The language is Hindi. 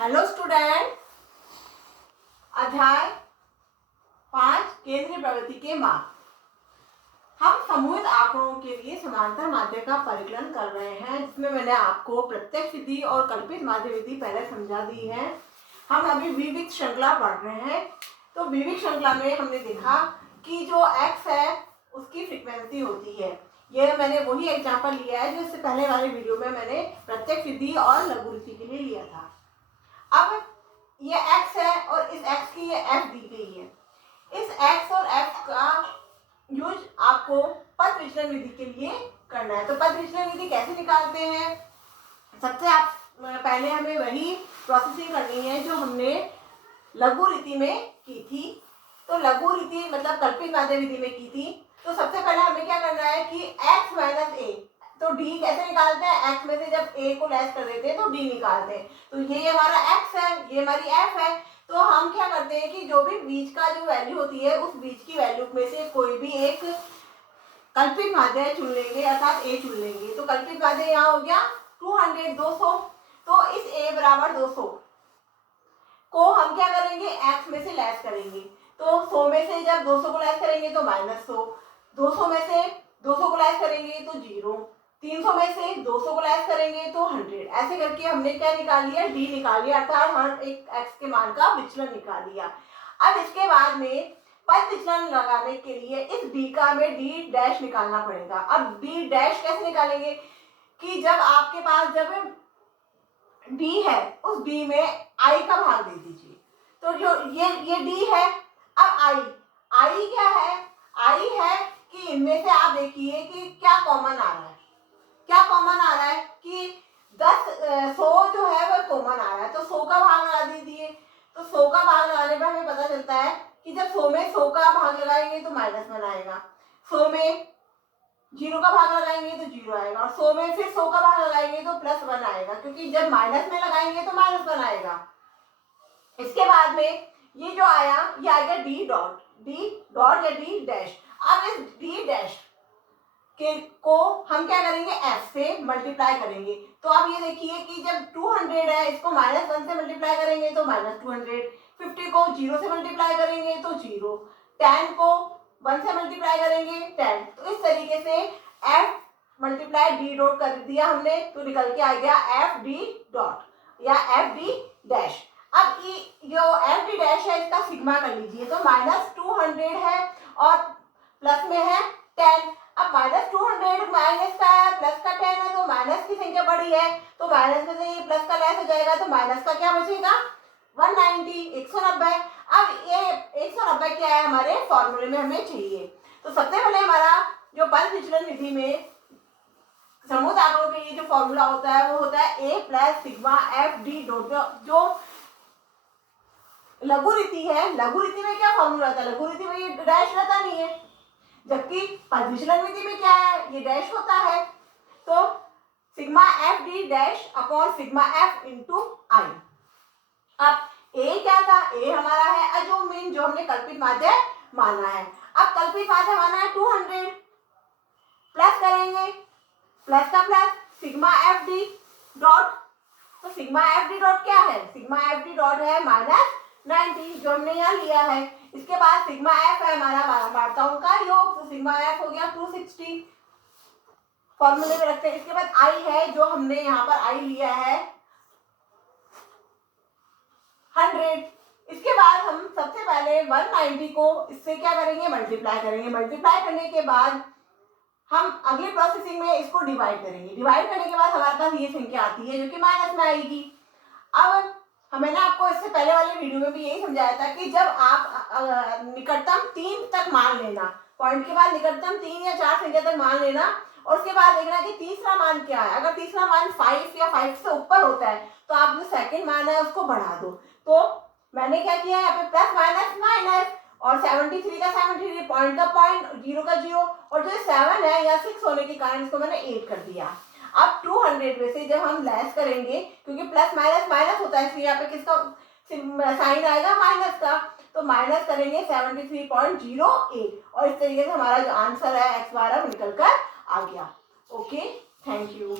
हेलो स्टूडेंट, अध्याय 5 केंद्रीय प्रवृत्ति के माप। हम समूहित आंकड़ों के लिए समांतर माध्य का परिकलन कर रहे हैं, जिसमें मैंने आपको प्रत्यक्ष विधि और कल्पित माध्य विधि पहले समझा दी है। हम अभी विविध श्रृंखला पढ़ रहे हैं। तो विविध श्रृंखला में हमने देखा कि जो x है उसकी फ्रीक्वेंसी होती है। ये मैंने वही एग्जाम्पल लिया है जो इससे पहले वाले वीडियो में मैंने प्रत्यक्ष विधि और लघु रीति के लिए लिया था। अब ये x है और इस x की ये f दी गई है। इस x और f का यूज आपको पथ विचलन विधि के लिए करना है। तो पथ विचलन विधि कैसे निकालते हैं? सबसे पहले हमें वही प्रोसेसिंग करनी है जो हमने लघु रीति में की थी। तो लघु रीति मतलब कल्पित माध्य विधि में की थी। तो सबसे पहले हमें क्या करना है कि x माइनस a, तो d कैसे निकालते हैं? x में से जब a को लेस कर देते हैं तो d निकालते हैं। तो ये हमारा x है, ये हमारी f है। तो हम क्या करते हैं कि जो भी बीच का जो वैल्यू होती है उस बीच की वैल्यू में से कोई भी एक कल्पित माध्य चुन लेंगे, अर्थात a चुन लेंगे। तो कल्पित माध्य यहाँ हो गया 200। तो इस a बराबर 200 को हम क्या करेंगे? x में से लेस करेंगे। तो 100 में से जब 200 को लेस करेंगे तो -100, 200 में से 200 को लेस करेंगे तो 0, 300 में से 200 को लेस करेंगे तो 100। ऐसे करके हमने क्या निकाल लिया? d निकाल लिया, अर्थात हर एक x के मान का विचलन निकाल लिया। अब इसके बाद में पथ विचलन लगाने के लिए इस d का हमें d डैश निकालना पड़ेगा। अब d डैश कैसे निकालेंगे कि जब आपके पास जब d है उस d में i का भाग दे दीजिए। तो जो ये d है, अब i क्या है? i है कि इनमें से आप देखिए कि क्या कॉमन आ रहा है। क्या कॉमन आ रहा है कि 100 जो है वह कॉमन आ रहा है। तो 100 का भाग लगा दीजिए। तो 100 का भाग लगाने पर हमें पता चलता है कि जब 100 में 100 का भाग लगाएंगे तो -1 आएगा, 100 में 0 का भाग लगाएंगे तो 0 आएगा, और 100 में फिर 100 का भाग लगाएंगे तो +1 आएगा, क्योंकि जब माइनस में लगाएंगे तो -1 आएगा। इसके बाद में ये जो आया ये आएगा d डॉट या d डैश। अब इस d डैश को हम क्या करेंगे? f से मल्टीप्लाई करेंगे। तो आप ये देखिए कि जब 200 है, इसको -1 से मल्टीप्लाई करेंगे तो -200, 50 को 0 से मल्टीप्लाई करेंगे तो 0, 10 को 1 से मल्टीप्लाई करेंगे 10। तो इस तरीके से f मल्टीप्लाई d डॉट कर दिया हमने, तो निकल के आ गया f d डॉट या f d डैश। अब जो f d डैश है इसका सिग्मा कर लीजिए। तो -200 है और प्लस में है 10। अब -200 माइनस का है, प्लस का 10 है, तो माइनस की संख्या बड़ी है, तो माइनस में से ये प्लस का लेस हो जाएगा, तो माइनस का क्या बचेगा? 190। अब ये 190 क्या है? हमारे फॉर्मूले में हमें चाहिए। तो सबसे पहले हमारा जो पथ विचलन विधि में समूहित आंकड़ों के लिए जो फॉर्मूला होता है वो होता है a plus sigma f d dot. जो लघु रीति है, लघु रीति में क्या फॉर्मूला होता है? लघु रीति में ये डैश रहता नहीं है, जबकि पथ विचलन विधि में क्या है? ये डैश होता है। तो sigma F D dash upon sigma F into I. अब ए क्या था? ए हमारा है अजूम मीन, जो हमने कल्पित माध्य माना है। अब कल्पित माध्य माना है 200, प्लस करेंगे, प्लस का plus sigma F D dot. तो सिग्मा एफ डी डॉट क्या है? सिग्मा एफ डी डॉट है -90, जो हमने यहाँ लिया है। इसके बाद सिग्मा एफ है हमारा बारंबारताओं का योग, तो सिग्मा एफ हो गया 260, फॉर्मूले में रखते हैं। इसके बाद आई है, जो हमने यहाँ पर आई लिया है 100। इसके बाद हम सबसे पहले 190 को इससे क्या करेंगे? मल्टीप्लाई करेंगे। मल्टीप्लाई करने के बाद हम अगले प्रोसेसिंग में इसको डिवाइड करेंगे। डिवाइड करने के बाद हमारे पास ये संख्या आती है जो कि माइनस में आएगी। अब मैंने आपको इससे पहले वाले वीडियो में भी यही समझाया था कि जब आप निकटतम 3 तक मान लेना, पॉइंट के बाद निकटतम 3 या 4 संख्या तक मान लेना, और उसके बाद देखना कि तीसरा मान क्या है। अगर तीसरा मान 5 या 5 से ऊपर होता है तो आप जो सेकंड मान है उसको बढ़ा दो। तो मैंने क्या किया यहाँ पे प्लस माइनस माइनस, और 73 का 73, पॉइंट का पॉइंट, 0 का 0, और जो 7 है या 6 होने के कारण इसको मैंने 8 कर दिया। अब 200 में से जब हम लेस करेंगे, क्योंकि प्लस माइनस माइनस होता है इसलिए यहाँ पे किसका साइन आएगा? माइनस का। तो माइनस करेंगे 73.08, और इस तरीके से हमारा जो आंसर है x बार निकल कर आ गया। Okay, thank you.